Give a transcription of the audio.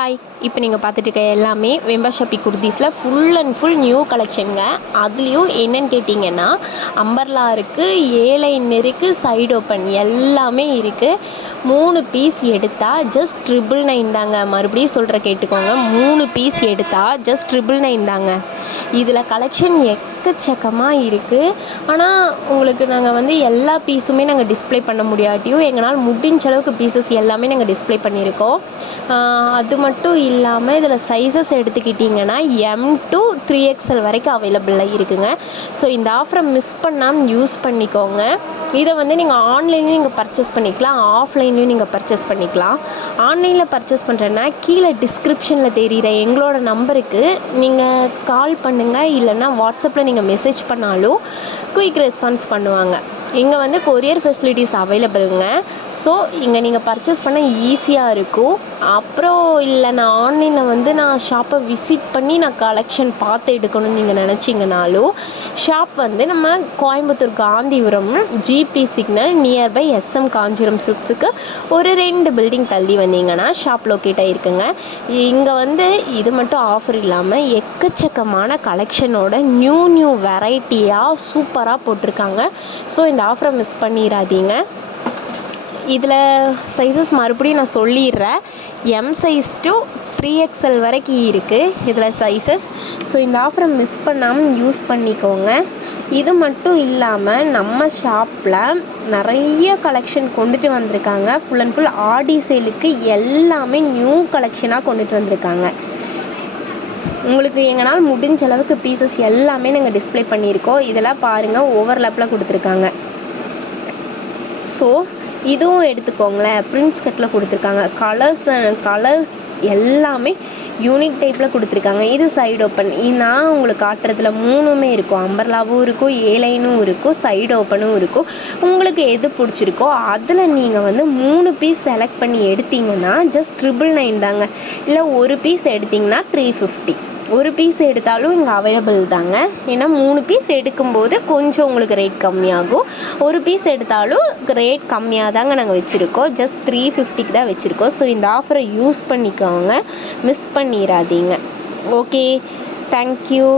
Hi, இப்போ நீங்கள் பார்த்துட்டு இருக்க எல்லாமே வெம்பா ஷாப்பி குர்தீஸில் ஃபுல் அண்ட் ஃபுல் நியூ கலெக்ஷனுங்க. அதுலேயும் என்னென்னு கேட்டிங்கன்னா, அம்பர்லா இருக்குது, ஏலைன் இருக்குது, சைடு ஓப்பன் எல்லாமே இருக்குது. 3 பீஸ் எடுத்தால் ஜஸ்ட் 999 தாங்க. மறுபடியும் சொல்கிற கேட்டுக்கோங்க, 3 பீஸ் எடுத்தால் ஜஸ்ட் 999 தாங்க. இதில் கலெக்ஷன் எக்கச்சக்கமாக இருக்குது. ஆனால் உங்களுக்கு நாங்கள் எல்லா பீஸுமே நாங்கள் டிஸ்ப்ளே பண்ண முடியாட்டியும் எங்களால் முடிஞ்ச அளவுக்கு பீசஸ் எல்லாமே நாங்கள் டிஸ்ப்ளே பண்ணியிருக்கோம். அது மட்டும் இல்லாமல் இதில் சைஸஸ் எடுத்துக்கிட்டிங்கன்னா M to 3XL வரைக்கும் அவைலபிளாக இருக்குங்க. ஸோ இந்த ஆஃபரை மிஸ் பண்ணாமல் யூஸ் பண்ணிக்கோங்க. இதை நீங்கள் ஆன்லைன்லேயும் நீங்கள் பர்ச்சேஸ் பண்ணிக்கலாம், ஆஃப்லைன்லேயும் நீங்கள் பர்ச்சேஸ் பண்ணிக்கலாம். ஆன்லைனில் பர்ச்சேஸ் பண்ணுறேன்னா கீழே டிஸ்கிரிப்ஷனில் தெரிகிற எங்களோட நம்பருக்கு நீங்கள் கால் பண்ணுங்கள், இல்லைன்னா வாட்ஸ்அப்பில் நீங்கள் மெசேஜ் பண்ணாலும் குயிக் ரெஸ்பான்ஸ் பண்ணுவாங்க. இங்கே கொரியர் ஃபெசிலிட்டிஸ் அவைலபிளுங்க. ஸோ இங்கே நீங்கள் பர்ச்சேஸ் பண்ண ஈஸியாக இருக்கும். அப்புறம் இல்லை நான் ஆன்லைனில் நான் ஷாப்பை விசிட் பண்ணி நான் கலெக்ஷன் பார்த்து எடுக்கணும்னு நீங்கள் நினச்சிங்கனாலும் ஷாப் நம்ம Coimbatore Gandhipuram GP signal nearby SM Kanchipuram சில்க்ஸுக்கு ஒரு 2 பில்டிங் தள்ளி வந்தீங்கன்னா ஷாப் லொக்கேட் ஆகிருக்குங்க. இங்கே இது மட்டும் ஆஃபர் இல்லாமல் எக்கச்சக்கமான கலெக்ஷனோட நியூ வெரைட்டியாக சூப்பராக போட்டிருக்காங்க. ஸோ இந்த ஆஃபரை மிஸ் பண்ணிடாதீங்க. இதில் சைஸஸ் மறுபடியும் நான் சொல்லிடுறேன். M சைஸ் to 3XL வரைக்கும் இருக்குது இதில் சைஸஸ். ஸோ இந்த ஆஃபரை மிஸ் பண்ணாமல் யூஸ் பண்ணிக்கோங்க. இது மட்டும் இல்லாமல் நம்ம ஷாப்பில் நிறைய கலெக்ஷன் கொண்டுட்டு வந்திருக்காங்க. ஃபுல் அண்ட் ஃபுல் ஆடி சேலுக்கு எல்லாமே நியூ கலெக்ஷனாக கொண்டுட்டு வந்திருக்காங்க. உங்களுக்கு எங்களால் முடிஞ்ச அளவுக்கு பீசஸ் எல்லாமே நாங்கள் டிஸ்ப்ளே பண்ணியிருக்கோம். இதெல்லாம் பாருங்கள், ஓவர்லாப்பில் கொடுத்துருக்காங்க. ஸோ இதுவும் எடுத்துக்கோங்களேன், பிரின்ஸ் கட்டில் கொடுத்துருக்காங்க. கலர்ஸ் எல்லாமே யூனிக் டைப்பில் கொடுத்துருக்காங்க. இது சைடு ஓப்பன். நான் உங்களுக்கு காட்டுறதுல 3மே இருக்கும். அம்பர்லாவும் இருக்கும், ஏலைனும் இருக்கும், சைடு ஓப்பனும் இருக்கும். உங்களுக்கு எது பிடிச்சிருக்கோ அதில் நீங்கள் 3 பீஸ் செலக்ட் பண்ணி எடுத்திங்கன்னா ஜஸ்ட் 999 தாங்க. இல்லை ஒரு பீஸ் எடுத்திங்கன்னா 350. ஒரு பீஸ் எடுத்தாலும் இங்கே அவைலபிள் தாங்க. ஏன்னா 3 பீஸ் எடுக்கும்போது கொஞ்சம் உங்களுக்கு ரேட் கம்மியாகும். ஒரு பீஸ் எடுத்தாலும் ரேட் கம்மியாக தாங்க நாங்கள் வச்சுருக்கோம். ஜஸ்ட் 350க்கு தான் வச்சுருக்கோம். ஸோ இந்த ஆஃபரை யூஸ் பண்ணிக்கோங்க, மிஸ் பண்ணிடாதீங்க. Okay, thank you.